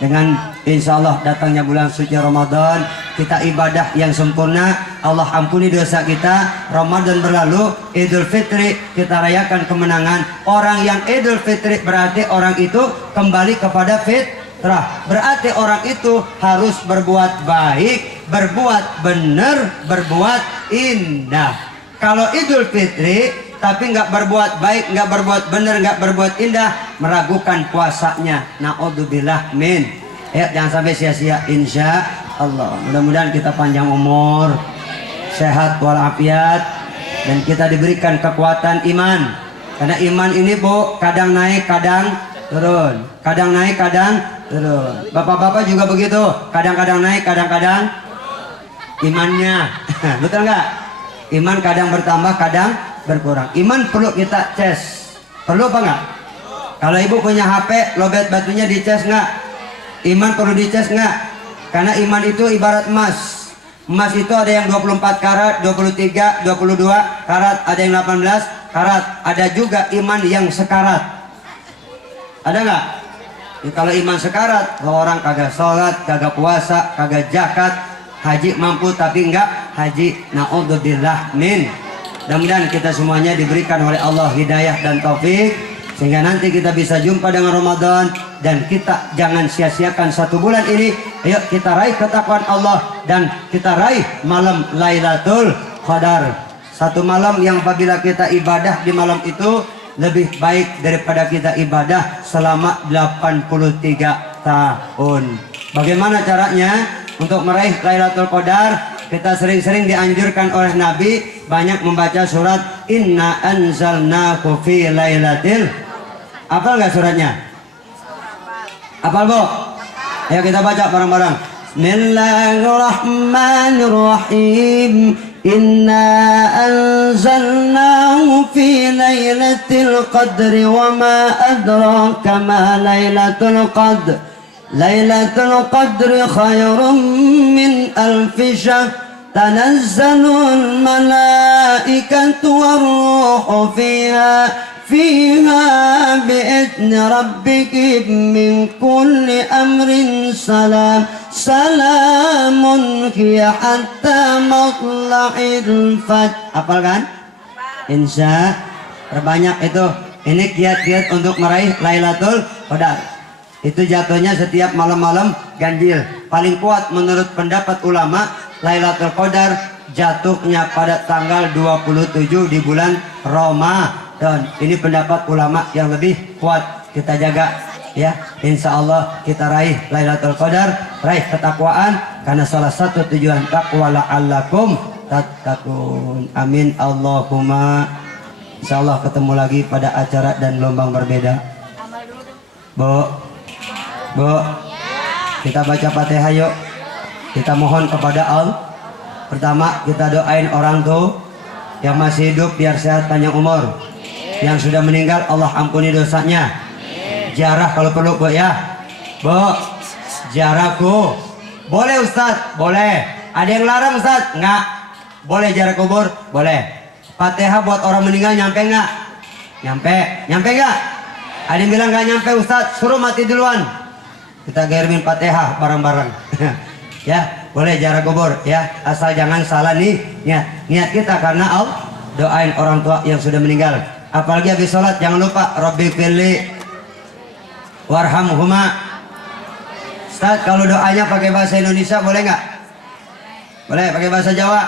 Dengan insya Allah datangnya bulan suci Ramadan, kita ibadah yang sempurna, Allah ampuni dosa kita. Ramadan berlalu, Idul Fitri kita rayakan kemenangan. Orang yang Idul Fitri berarti orang itu kembali kepada fitrah. Berarti orang itu harus berbuat baik, berbuat benar, berbuat indah. Kalau Idul Fitri tapi nggak berbuat baik, nggak berbuat benar, nggak berbuat indah, meragukan puasanya. Naudzubillah min. Ya, jangan sampai sia-sia insya Allah. Mudah-mudahan kita panjang umur, sehat walafiat, dan kita diberikan kekuatan iman. Karena iman ini Bu, kadang naik, kadang turun. Kadang naik, kadang turun. Bapak-bapak juga begitu. Kadang-kadang naik, kadang-kadang imannya. Betul nggak? Iman kadang bertambah, kadang berkurang. Iman perlu kita ces. Perlu apa nggak? Kalau ibu punya HP, lobet batunya dicas nggak? Iman perlu dicas nggak? Karena iman itu ibarat emas. Emas itu ada yang 24 karat, 23, 22 karat, ada yang 18 karat. Ada juga iman yang sekarat. Ada nggak? Ya, kalau iman sekarat, orang kagak sholat, kagak puasa, kagak zakat, haji mampu tapi enggak haji. Na'udzubillah min. Mudah-mudahan kita semuanya diberikan oleh Allah hidayah dan taufik sehingga nanti kita bisa jumpa dengan Ramadan dan kita jangan sia-siakan 1 bulan ini. Ayo kita raih ketakwaan Allah dan kita raih malam Lailatul Qadar. 1 malam yang apabila kita ibadah di malam itu lebih baik daripada kita ibadah selama 83 tahun. Bagaimana caranya untuk meraih Lailatul Qadar? Kita sering-sering dianjurkan oleh Nabi banyak membaca surat Inna anzalnahu fi lailatil. Hafal nggak suratnya? Hafal, Bu? Ayo kita baca bareng-bareng. Bismillahirrahmanirrahim. Inna anzalnahu fi lailatul qadri wa ma adraka ma lailatul qadr. Lailatul qadri khairum min alfi syahr. Tanazzalul malaikatu warruhu fiha bi'idni rabbikum min kulli amrin salam. Salamun hiya hatta matla'il fajr. Hafal kan? Insya perbanyak itu. Ini kiat-kiat untuk meraih Lailatul Qadar. Itu jatuhnya setiap malam-malam ganjil. Paling kuat menurut pendapat ulama, Lailatul Qadar jatuhnya pada tanggal 27 di bulan Ramadan. Ini pendapat ulama yang lebih kuat. Kita jaga ya, insya Allah kita raih Lailatul Qadar, raih ketakwaan, karena salah satu tujuan takwa la'allakum tattaqun. Amin Allahumma. Insya Allah ketemu lagi pada acara dan gelombang berbeda. Bu, kita baca Fatihah yuk. Kita mohon kepada Allah. Pertama kita doain orang tua yang masih hidup biar sehat panjang umur. Yang sudah meninggal Allah ampuni dosanya. Ziarah kalau perlu, Bu ya. Bu, ziarahku. Boleh Ustaz? Boleh. Ada yang larang Ustaz? Enggak. Boleh ziarah kubur? Boleh. Fatihah buat orang meninggal nyampe enggak? Nyampe. Nyampe enggak? Ada yang bilang enggak nyampe Ustaz, suruh mati duluan. Kita kirimin Fatihah bareng-bareng. Ya, boleh ziarah kubur ya. Asal jangan salah nih niat kita karena Allah. Doain orang tua yang sudah meninggal. Apalagi habis sholat jangan lupa Rabbi firli warhamhuma. Ustaz, kalau doanya pakai bahasa Indonesia boleh nggak? Boleh. Pakai bahasa Jawa?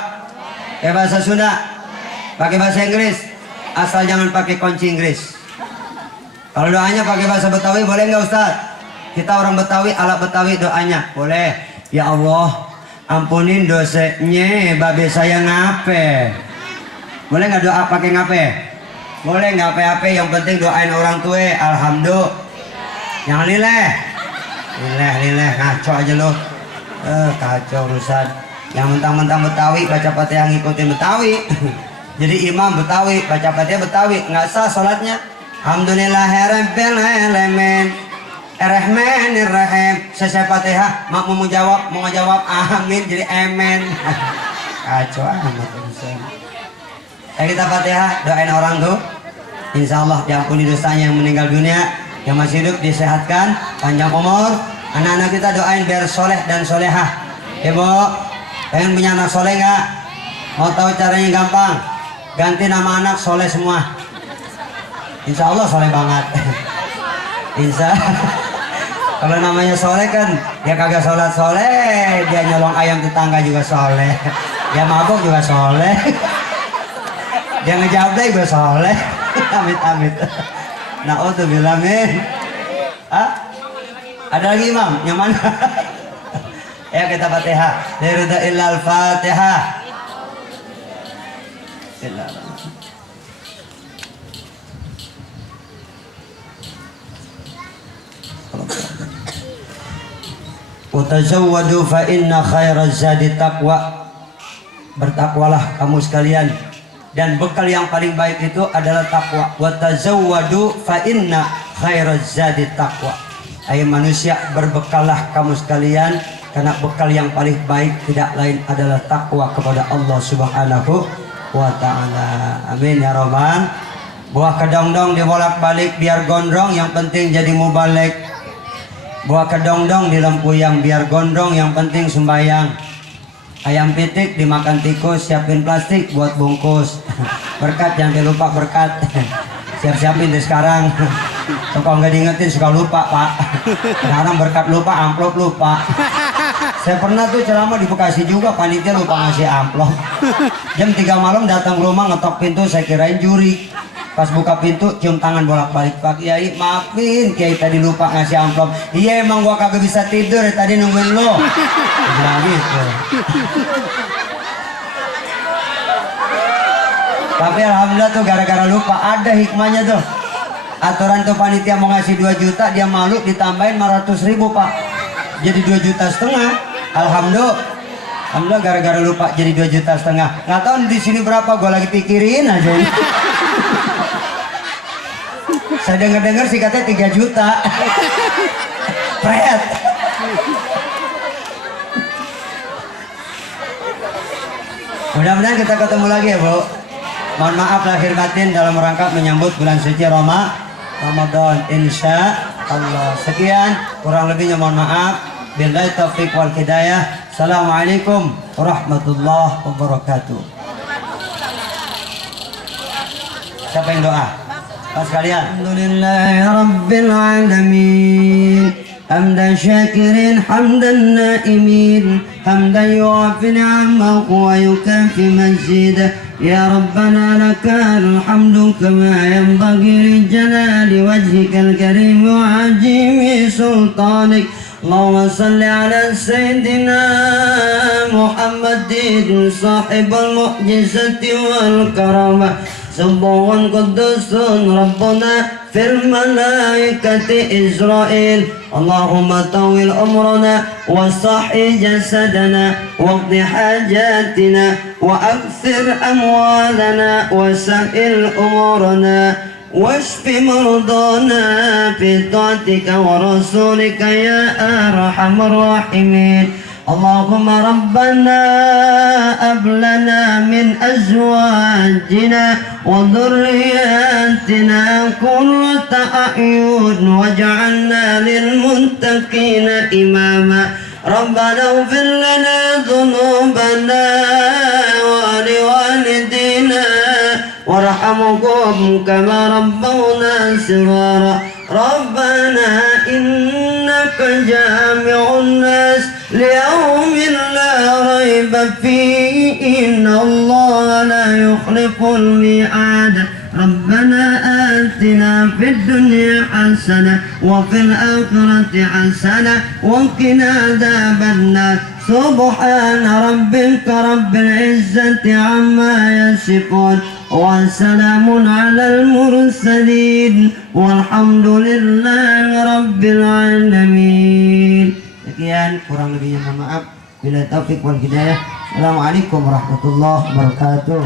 Pakai bahasa Sunda? Pakai bahasa Inggris? Asal jangan pakai kunci Inggris. Kalau doanya pakai bahasa Betawi boleh nggak Ustaz? Kita orang Betawi, ala Betawi doanya boleh. Ya Allah, ampunin dosanya babe saya ngape. Boleh nggak doa pakai ngape? Boleh nggak apa-apa, yang penting doain orang tua. Alhamdulillah. Jangan lileh, ngaco aja lo. Kacau urusan. Yang mentang-mentang Betawi baca Fatihah ngikutin Betawi. Jadi imam Betawi baca Fatihah Betawi, nggak sah sholatnya. Alhamdulillahirabbil alamin Ar-Rahmanir-Rahim. Selesai Fatihah, makmum mau ngejawab amin jadi amen. Kacau amat urusan. Kita Fatihah, doain orang tuh. Insya Allah diampuni dosanya yang meninggal dunia, yang masih hidup disehatkan, panjang umur. Anak-anak kita doain biar soleh dan solehah. Ya Bu, pengen punya anak soleh nggak? Mau tahu caranya gampang? Ganti nama anak soleh semua. Insya Allah soleh banget. Insya kalau namanya soleh kan, dia kagak sholat soleh, dia nyolong ayam tetangga juga soleh, dia mabuk juga soleh. Dia ngejabday gue soleh. Amit-amit. Na'udzubillah min. Ada lagi imam? Yang mana? Ya kita Fatihah. Liruda illal Fatihah. Utazawwadu fa inna khairaz zadi taqwa. Bertakwalah kamu sekalian, dan bekal yang paling baik itu adalah takwa. Wa tazawwadu fa inna khairaz zadi taqwa. Hai manusia, berbekallah kamu sekalian, karena bekal yang paling baik tidak lain adalah takwa kepada Allah Subhanahu wa taala. Amin ya rabbal. Buah kedong-dong dibolak-balik biar gondrong, yang penting jadi mubalik. Buah kedong-dong di lempuyang, biar gondrong yang penting sembayang. Ayam pitik dimakan tikus, siapin plastik buat bungkus. Berkat jangan lupa berkat. Siap-siapin deh sekarang. Suka nggak diingetin suka lupa pak. Sekarang berkat lupa, amplop lupa. Saya pernah tuh ceramah di Bekasi juga, panitia lupa ngasih amplop. Jam 3 malam datang ke rumah ngetok pintu, saya kirain juri. Pas buka pintu cium tangan bolak-balik, Pak Kiai maafin Kiai tadi lupa ngasih amplop. Iya emang gua kagak bisa tidur tadi nungguin lo. Bilang gitu. Tapi alhamdulillah tuh gara-gara lupa ada hikmahnya tuh. Aturan tuh panitia mau ngasih 2 juta, dia malu ditambahin 500.000 pak. Jadi 2,5 juta. Alhamdulillah gara-gara lupa jadi 2,5 juta. Nggak tahu di sini berapa, gua lagi pikirin aja ini. Saya dengar sih katanya 3 juta. Pret. Mudah-mudahan kita ketemu lagi ya Bu. Mohon maaf lahir batin dalam rangka menyambut bulan suci Ramadan. Insya Allah. Sekian, kurang lebihnya mohon maaf. Billahi taufiq wal hidayah. Assalamualaikum warahmatullahi wabarakatuh. Siapa yang doa? Pas kalian. Alhamdulillahirabbil alamin. حمدا شاكرين حمدا نائمين حمدا يوافي نعمه ويكافي مزيده يا ربنا لك الحمد كما ينبغي لجلال وجهك الكريم وعجيم سلطانك اللهم صل على سيدنا محمد صاحب المعجزة والكرامة سبح قدوس ربنا في الملائكة إسرائيل اللهم طول عمرنا وصحي جسدنا واقض حاجاتنا وأكثر أموالنا وسهل أمورنا واشف مرضانا في طاعتك ورسولك يا أرحم الراحمين اللهم ربنا هب لنا من أزواجنا وذرياتنا قرة أعين واجعلنا للمتقين إماما ربنا اغفر لنا ذنوبنا ولوالدينا وارحمهم كما ربونا صغارا ربنا إنك جامع الناس ليوم لا ريب فيه إن الله لا يخلف الميعاد ربنا آتنا في الدنيا حسنة وفي الآخرة حسنة وقنا عذاب النار سبحان ربك رب العزة عما يصفون وسلام على المرسلين والحمد لله رب العالمين. Sekian, kurang lebihnya mohon maaf. Bila taufik wal hidayah. Assalamualaikum warahmatullahi wabarakatuh.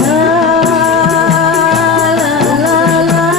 La la la la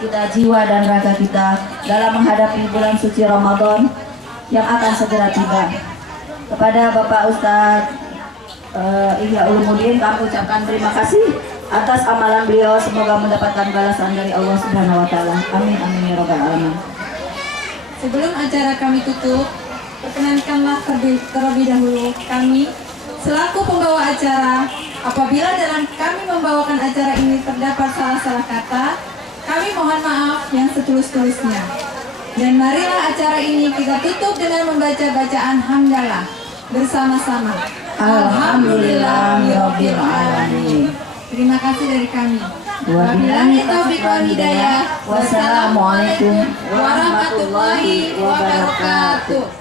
kita, jiwa dan raga kita dalam menghadapi bulan suci Ramadan yang akan segera tiba. Kepada Bapak Ustadz Ihya Ulumuddin kami ucapkan terima kasih atas amalan beliau, semoga mendapatkan balasan dari Allah Subhanahu wa taala. Amin amin ya rabbal alamin. Sebelum acara kami tutup, perkenankanlah terlebih dahulu kami selaku pembawa acara, apabila dalam kami membawakan acara ini terdapat salah-salah kata, kami mohon maaf yang setulus-tulusnya. Dan marilah acara ini kita tutup dengan membaca bacaan hamdalah bersama-sama. Alhamdulillahirabbil alamin. Terima kasih dari kami. Wabillahi taufiq wal hidayah. Wassalamualaikum warahmatullahi wabarakatuh.